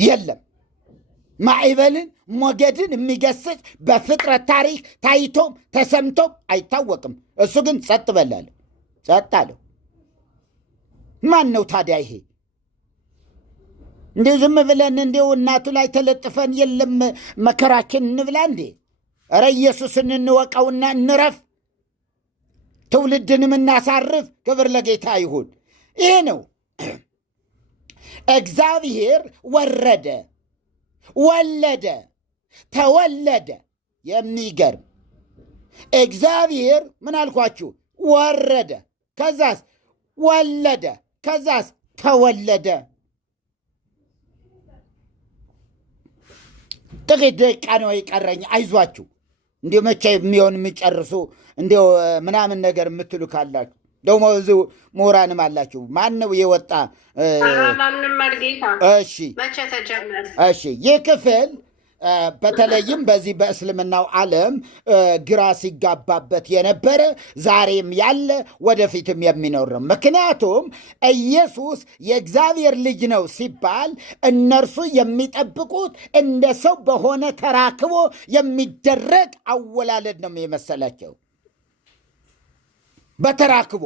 የለም። ማዕበልን ሞገድን የሚገስጽ በፍጥረት ታሪክ ታይቶም ተሰምቶም አይታወቅም። እሱ ግን ጸጥ በላለ፣ ጸጥ አለው። ማን ነው ታዲያ ይሄ? እንዲሁ ዝም ብለን እንዲሁ እናቱ ላይ ተለጥፈን የለም መከራችን እንብላ እንዴ? ኧረ ኢየሱስን እንወቀውና እንረፍ፣ ትውልድንም እናሳርፍ። ክብር ለጌታ ይሁን። ይሄ ነው እግዚአብሔር ወረደ፣ ወለደ፣ ተወለደ። የሚገርም እግዚአብሔር ምን አልኳችሁ? ወረደ፣ ከዛስ ወለደ፣ ከዛስ ተወለደ። ጥቂት ደቂቃ ነው የቀረኝ። አይዟችሁ። እንዲሁ መቼ የሚሆን የሚጨርሱ እንዲሁ ምናምን ነገር የምትሉ ካላችሁ ደግሞ እዚሁ ምሁራንም አላችሁ። ማን ነው የወጣ? እሺ ይህ ክፍል በተለይም በዚህ በእስልምናው ዓለም ግራ ሲጋባበት የነበረ ዛሬም ያለ ወደፊትም የሚኖር ነው። ምክንያቱም ኢየሱስ የእግዚአብሔር ልጅ ነው ሲባል እነርሱ የሚጠብቁት እንደ ሰው በሆነ ተራክቦ የሚደረግ አወላለድ ነው የመሰላቸው። በተራክቦ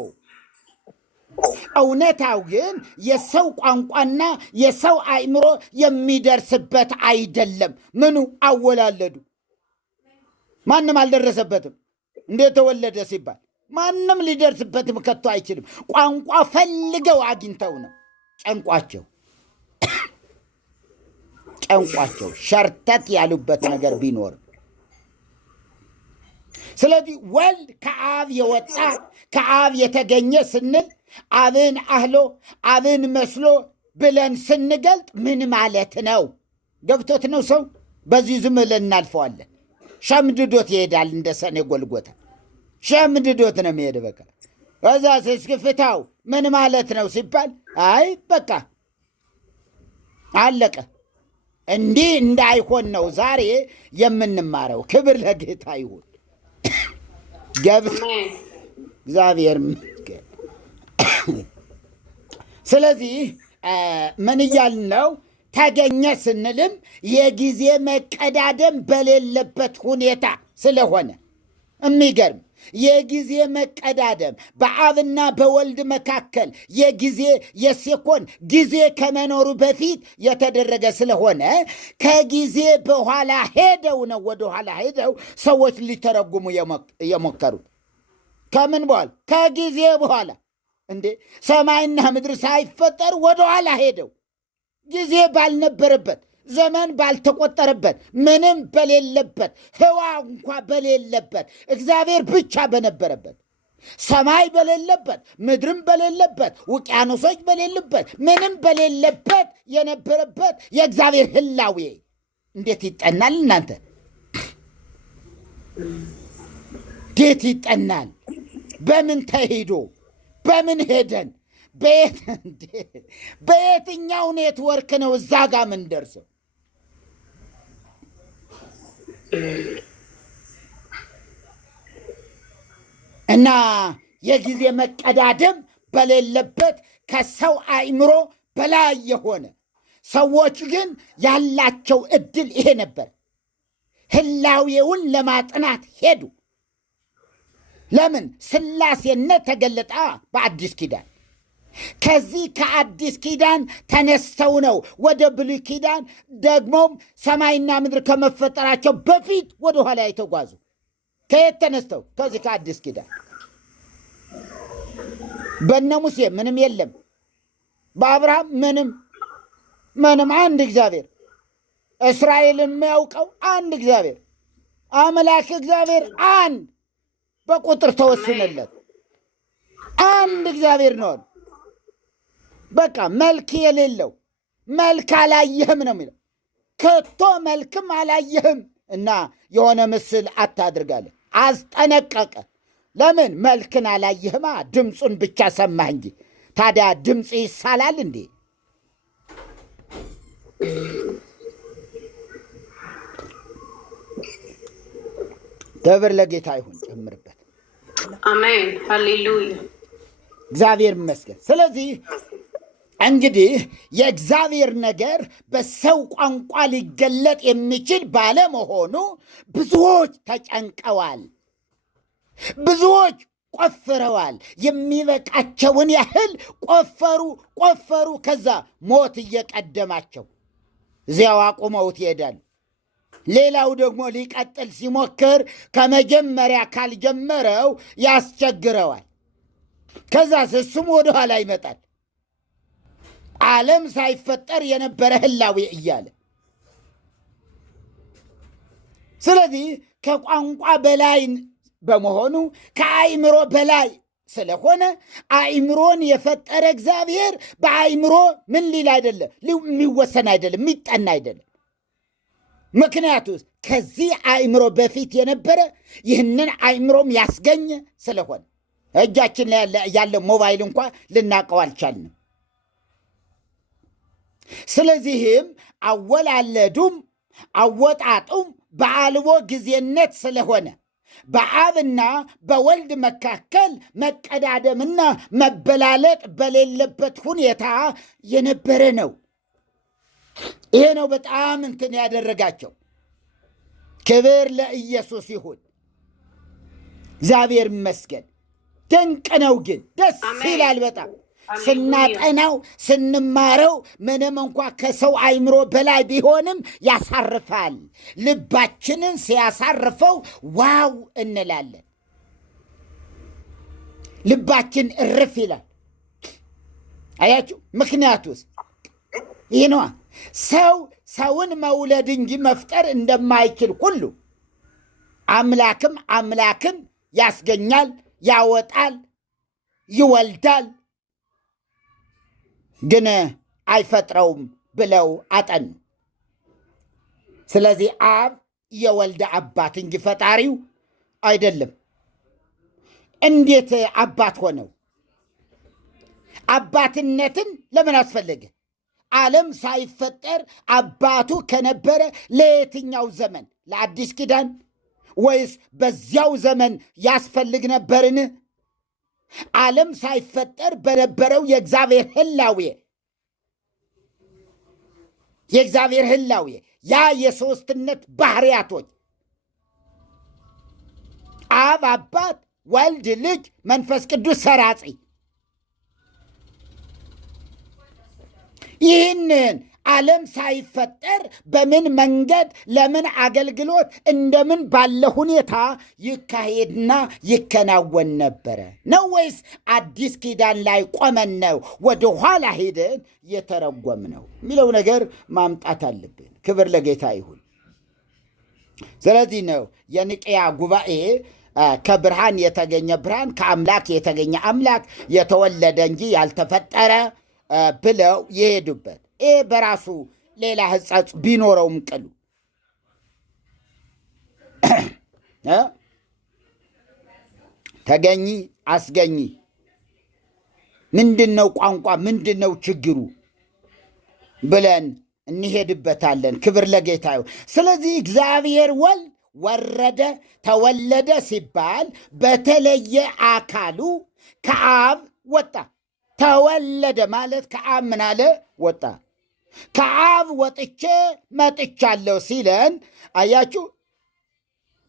እውነታው ግን የሰው ቋንቋና የሰው አእምሮ የሚደርስበት አይደለም። ምኑ? አወላለዱ። ማንም አልደረሰበትም። እንዴት ተወለደ ሲባል ማንም ሊደርስበትም ከቶ አይችልም። ቋንቋ ፈልገው አግኝተው ነው ጨንቋቸው ሸርተት ያሉበት ነገር ቢኖርም፣ ስለዚህ ወልድ ከአብ የወጣ ከአብ የተገኘ ስንል አብን አህሎ አብን መስሎ ብለን ስንገልጥ ምን ማለት ነው? ገብቶት ነው ሰው? በዚህ ዝም ብለን እናልፈዋለን። ሸምድዶት ይሄዳል። እንደ ሰኔ ጎልጎታ ሸምድዶት ነው የሚሄድ። በቃ ከዛ እስክፍታው ምን ማለት ነው ሲባል አይ በቃ አለቀ። እንዲህ እንዳይሆን ነው ዛሬ የምንማረው። ክብር ለጌታ ይሁን። ገብቶ እግዚአብሔር ይመስገን። ስለዚህ ምን እያልን ነው? ተገኘ ስንልም የጊዜ መቀዳደም በሌለበት ሁኔታ ስለሆነ የሚገርም የጊዜ መቀዳደም በአብና በወልድ መካከል የጊዜ የሴኮንድ ጊዜ ከመኖሩ በፊት የተደረገ ስለሆነ ከጊዜ በኋላ ሄደው ነው ወደኋላ ሄደው ሰዎች ሊተረጉሙ የሞከሩት። ከምን በኋላ? ከጊዜ በኋላ። እንዴ ሰማይና ምድር ሳይፈጠር ወደኋላ ሄደው ጊዜ ባልነበረበት ዘመን ባልተቆጠረበት ምንም በሌለበት ህዋ እንኳ በሌለበት እግዚአብሔር ብቻ በነበረበት ሰማይ በሌለበት ምድርም በሌለበት ውቅያኖሶች በሌለበት ምንም በሌለበት የነበረበት የእግዚአብሔር ህላዌ እንዴት ይጠናል? እናንተ እንዴት ይጠናል? በምን ተሄዶ በምን ሄደን በየትኛው ኔትወርክ ነው እዛ ጋር ምን ደርሰው? እና የጊዜ መቀዳደም በሌለበት ከሰው አእምሮ በላይ የሆነ ሰዎች ግን ያላቸው እድል ይሄ ነበር። ህላዌውን ለማጥናት ሄዱ። ለምን? ሥላሴነት ተገለጠ በአዲስ ኪዳን። ከዚህ ከአዲስ ኪዳን ተነስተው ነው ወደ ብሉይ ኪዳን ደግሞም ሰማይና ምድር ከመፈጠራቸው በፊት ወደ ኋላ የተጓዙ። ከየት ተነስተው? ከዚህ ከአዲስ ኪዳን። በነ ሙሴ ምንም የለም፣ በአብርሃም ምንም አንድ እግዚአብሔር፣ እስራኤልን የሚያውቀው አንድ እግዚአብሔር፣ አምላክ እግዚአብሔር አንድ፣ በቁጥር ተወስነለት አንድ እግዚአብሔር ነው። በቃ መልክ የሌለው መልክ አላየህም ነው የሚለው። ከቶ መልክም አላየህም እና የሆነ ምስል አታድርጋለህ። አስጠነቀቀ። ለምን? መልክን አላየህማ፣ ድምፁን ብቻ ሰማህ እንጂ። ታዲያ ድምፅ ይሳላል እንዴ? ክብር ለጌታ ይሁን። ጨምርበት። አሜን፣ ሃሌሉያ፣ እግዚአብሔር ይመስገን። ስለዚህ እንግዲህ የእግዚአብሔር ነገር በሰው ቋንቋ ሊገለጥ የሚችል ባለመሆኑ ብዙዎች ተጨንቀዋል፣ ብዙዎች ቆፍረዋል። የሚበቃቸውን ያህል ቆፈሩ። ከዛ ሞት እየቀደማቸው እዚያው አቁመውት ይሄዳሉ። ሌላው ደግሞ ሊቀጥል ሲሞክር ከመጀመሪያ ካልጀመረው ያስቸግረዋል። ከዛ እሱም ወደኋላ ይመጣል። ዓለም ሳይፈጠር የነበረ ህላዌ እያለ ስለዚህ ከቋንቋ በላይ በመሆኑ ከአእምሮ በላይ ስለሆነ አእምሮን የፈጠረ እግዚአብሔር በአእምሮ ምን ሊል አይደለም፣ የሚወሰን አይደለም፣ የሚጠና አይደለም። ምክንያቱ ከዚህ አእምሮ በፊት የነበረ ይህንን አእምሮም ያስገኘ ስለሆነ እጃችን ላይ ያለ ሞባይል እንኳ ልናቀው አልቻልንም። ስለዚህም አወላለዱም አወጣጡም በአልቦ ጊዜነት ስለሆነ በአብና በወልድ መካከል መቀዳደምና መበላለጥ በሌለበት ሁኔታ የነበረ ነው። ይሄ ነው በጣም እንትን ያደረጋቸው። ክብር ለኢየሱስ ይሁን። እግዚአብሔር ይመስገን። ድንቅ ነው። ግን ደስ ይላል በጣም ስናጠናው ስንማረው። ምንም እንኳ ከሰው አእምሮ በላይ ቢሆንም ያሳርፋል። ልባችንን ሲያሳርፈው ዋው እንላለን። ልባችን እርፍ ይላል። አያችሁ፣ ምክንያቱስ ይህ ነዋ። ሰውን መውለድ እንጂ መፍጠር እንደማይችል ሁሉ አምላክም ያስገኛል፣ ያወጣል፣ ይወልዳል፣ ግን አይፈጥረውም ብለው አጠኑ። ስለዚህ አብ የወልድ አባት እንጂ ፈጣሪው አይደለም። እንዴት አባት ሆነው? አባትነትን ለምን አስፈለገ? ዓለም ሳይፈጠር አባቱ ከነበረ ለየትኛው ዘመን? ለአዲስ ኪዳን ወይስ በዚያው ዘመን ያስፈልግ ነበርን? ዓለም ሳይፈጠር በነበረው የእግዚአብሔር ህላዌ ያ የሦስትነት ባህርያቶች አብ አባት፣ ወልድ ልጅ፣ መንፈስ ቅዱስ ሰራጺ፣ ይህንን ዓለም ሳይፈጠር በምን መንገድ ለምን አገልግሎት እንደምን ባለ ሁኔታ ይካሄድና ይከናወን ነበረ ነው? ወይስ አዲስ ኪዳን ላይ ቆመን ነው ወደ ኋላ ሄደን የተረጎም ነው የሚለው ነገር ማምጣት አለብን። ክብር ለጌታ ይሁን። ስለዚህ ነው የኒቅያ ጉባኤ ከብርሃን የተገኘ ብርሃን፣ ከአምላክ የተገኘ አምላክ፣ የተወለደ እንጂ ያልተፈጠረ ብለው የሄዱበት። ይህ በራሱ ሌላ ሕጸጽ ቢኖረውም ቅሉ ተገኚ አስገኚ ምንድነው? ቋንቋ ምንድነው ችግሩ ብለን እንሄድበታለን። ክብር ለጌታ ይሁን። ስለዚህ እግዚአብሔር ወልድ ወረደ ተወለደ ሲባል በተለየ አካሉ ከአብ ወጣ። ተወለደ ማለት ከአብ ምን አለ? ወጣ። ከአብ ወጥቼ መጥቻለሁ ሲለን አያችሁ።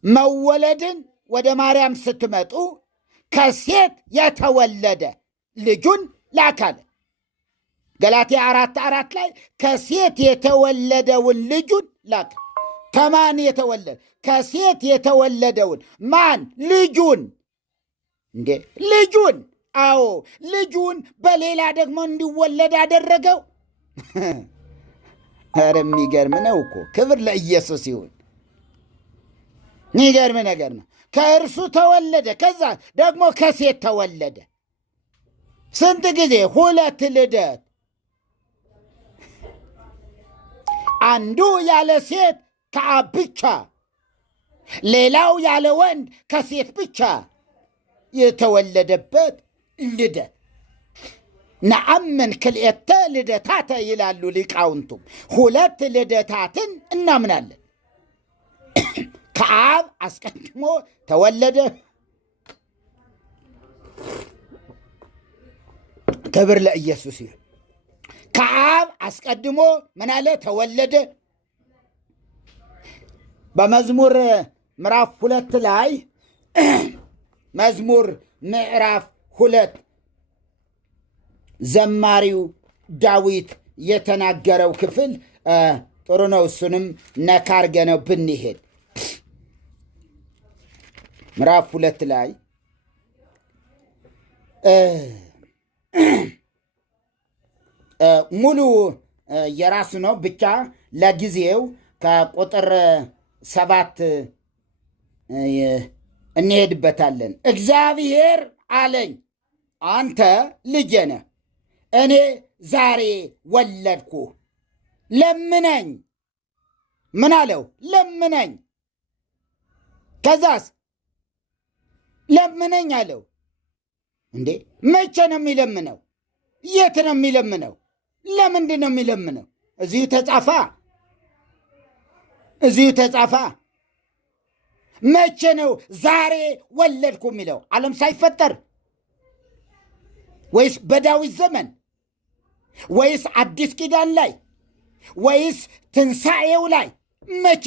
መወለድን ወደ ማርያም ስትመጡ ከሴት የተወለደ ልጁን ላካለ። ገላትያ 4:4 ላይ ከሴት የተወለደውን ልጁን ላከ። ከማን የተወለደ? ከሴት የተወለደውን ማን? ልጁን። እንዴ ልጁን? አዎ ልጁን በሌላ ደግሞ እንዲወለድ አደረገው። ኧረ የሚገርም ነው እኮ። ክብር ለኢየሱስ ይሁን። የሚገርም ነገር ነው። ከእርሱ ተወለደ፣ ከዛ ደግሞ ከሴት ተወለደ። ስንት ጊዜ? 2 ልደት። አንዱ ያለ ሴት ከአብ ብቻ፣ ሌላው ያለ ወንድ ከሴት ብቻ የተወለደበት ልደት። ነአምን ክልኤተ ልደታተ ይላሉ ሊቃውንቱም። 2 ልደታትን እናምናለን። ከአብ አስቀድሞ ተወለደ። ክብር ለኢየሱስ ይሁን። ከአብ አስቀድሞ ምን አለ? ተወለደ። በመዝሙር ምዕራፍ 2 ላይ መዝሙር ምዕራፍ 2 ዘማሪው ዳዊት የተናገረው ክፍል ጥሩ ነው። እሱንም ነካ አድርገነው ብንሄድ ምዕራፍ 2 ላይ ሙሉ የራሱ ነው። ብቻ ለጊዜው ከቁጥር 7 እንሄድበታለን። እግዚአብሔር አለኝ አንተ ልጄ ነህ፣ እኔ ዛሬ ወለድኩህ። ለምነኝ። ምን አለው? ለምነኝ። ከዛስ ለምነኝ አለው። እንዴ መቼ ነው የሚለምነው? የት ነው የሚለምነው? ለምንድን ነው የሚለምነው? እዚሁ ተጻፋ። መቼ ነው ዛሬ ወለድኩ የሚለው? ዓለም ሳይፈጠር ወይስ በዳዊት ዘመን ወይስ አዲስ ኪዳን ላይ ወይስ ትንሣኤው ላይ? መቼ?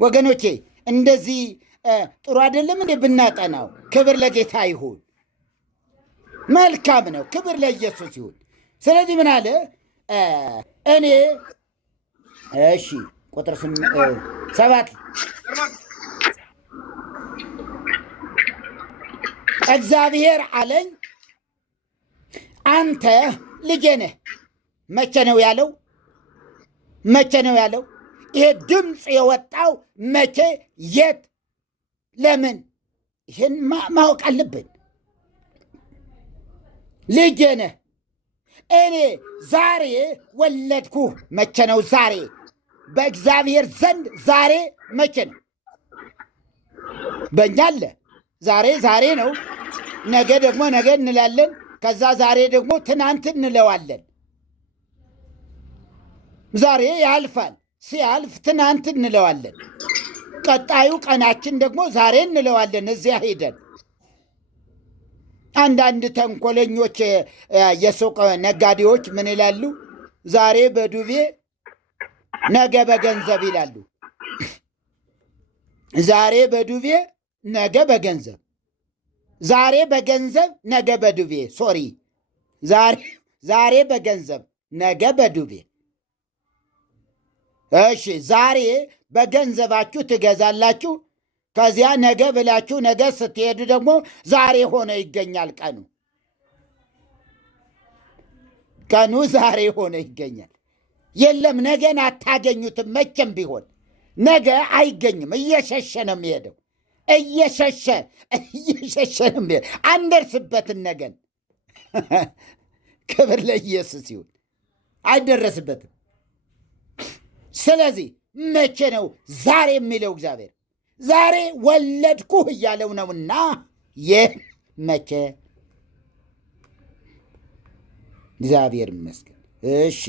ወገኖቼ እንደዚህ ጥሩ አይደለም እንዴ ብናጠናው? ክብር ለጌታ ይሁን። መልካም ነው። ክብር ለኢየሱስ ይሁን። ስለዚህ ምን አለ? እኔ እሺ ቁጥር 7 እግዚአብሔር አለኝ አንተ ልጄ ነህ። መቼ ነው ያለው? መቼ ነው ያለው? ይሄ ድምፅ የወጣው መቼ፣ የት፣ ለምን? ይህን ማወቅ አለብን። ልጄ ነህ እኔ ዛሬ ወለድኩህ። መቼ ነው ዛሬ? በእግዚአብሔር ዘንድ ዛሬ መቼ ነው? በእኛ አለ ዛሬ ነው። ነገ ደግሞ ነገ እንላለን። ከዛ ዛሬ ደግሞ ትናንት እንለዋለን። ዛሬ ያልፋል። ሲያልፍ ትናንት እንለዋለን። ቀጣዩ ቀናችን ደግሞ ዛሬ እንለዋለን። እዚያ ሄደን አንዳንድ ተንኮለኞች የሱቅ ነጋዴዎች ምን ይላሉ? ዛሬ በዱቤ ነገ በገንዘብ ይላሉ። ዛሬ በዱቤ ነገ በገንዘብ፣ ዛሬ በገንዘብ ነገ በዱቤ። ሶሪ፣ ዛሬ በገንዘብ ነገ በዱቤ። እሺ፣ ዛሬ በገንዘባችሁ ትገዛላችሁ። ከዚያ ነገ ብላችሁ ነገ ስትሄዱ ደግሞ ዛሬ ሆነ ይገኛል። ቀኑ ዛሬ ሆነ ይገኛል። የለም ነገን አታገኙትም። መቼም ቢሆን ነገ አይገኝም። እየሸሸ ነው የሚሄደው። እየሸሸ ነው የሚሄደው። አንደርስበትን ነገን። ክብር ለኢየሱስ ይሁን። አይደረስበትም። ስለዚህ መቼ ነው ዛሬ የሚለው? እግዚአብሔር ዛሬ ወለድኩህ እያለው ነውና ይህ መቼ? እግዚአብሔር ይመስገን። እሺ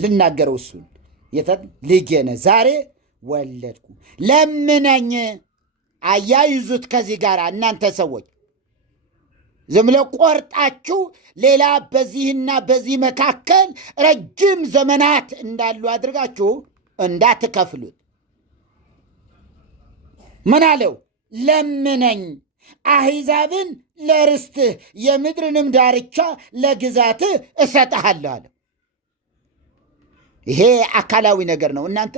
ልናገረው እሱን ልጄ ነህ ዛሬ ወለድኩ። ለምነኝ። አያይዙት ከዚህ ጋር እናንተ ሰዎች ዝም ብለው ቆርጣችሁ ሌላ በዚህና በዚህ መካከል ረጅም ዘመናት እንዳሉ አድርጋችሁ እንዳትከፍሉት። ምን አለው? ለምነኝ አሕዛብን ለርስትህ የምድርንም ዳርቻ ለግዛትህ እሰጥሃለሁ አለ። ይሄ አካላዊ ነገር ነው እናንተ።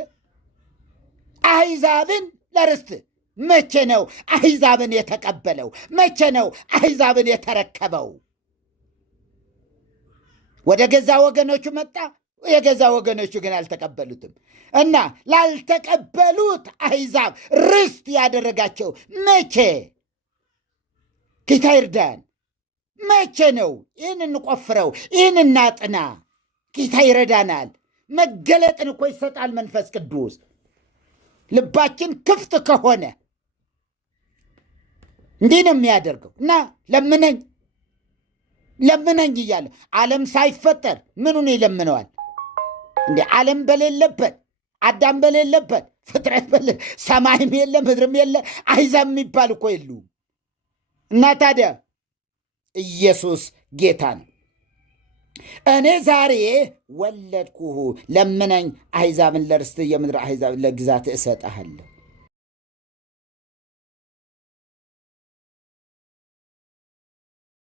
አሕዛብን ለርስትህ። መቼ ነው አሕዛብን የተቀበለው? መቼ ነው አሕዛብን የተረከበው? ወደ ገዛ ወገኖቹ መጣ። የገዛ ወገኖቹ ግን አልተቀበሉትም። እና ላልተቀበሉት አሕዛብ ርስት ያደረጋቸው መቼ? ጌታ ይርዳን። መቼ ነው? ይህን እንቆፍረው፣ ይህን እናጥና። ጌታ ይረዳናል። መገለጥን እኮ ይሰጣል መንፈስ ቅዱስ። ልባችን ክፍት ከሆነ እንዲህ ነው የሚያደርገው። እና ለምነኝ እያለ ዓለም ሳይፈጠር ምኑን ይለምነዋል እንዴ? ዓለም በሌለበት፣ አዳም በሌለበት፣ ፍጥረት ሰማይም የለ ምድርም የለ፣ አሕዛብ የሚባል እኮ የሉም። እና ታዲያ ኢየሱስ ጌታ ነው። እኔ ዛሬ ወለድኩህ፣ ለምነኝ፣ አሕዛብን ለርስት፣ የምድር አሕዛብ ለግዛት እሰጥሃለሁ።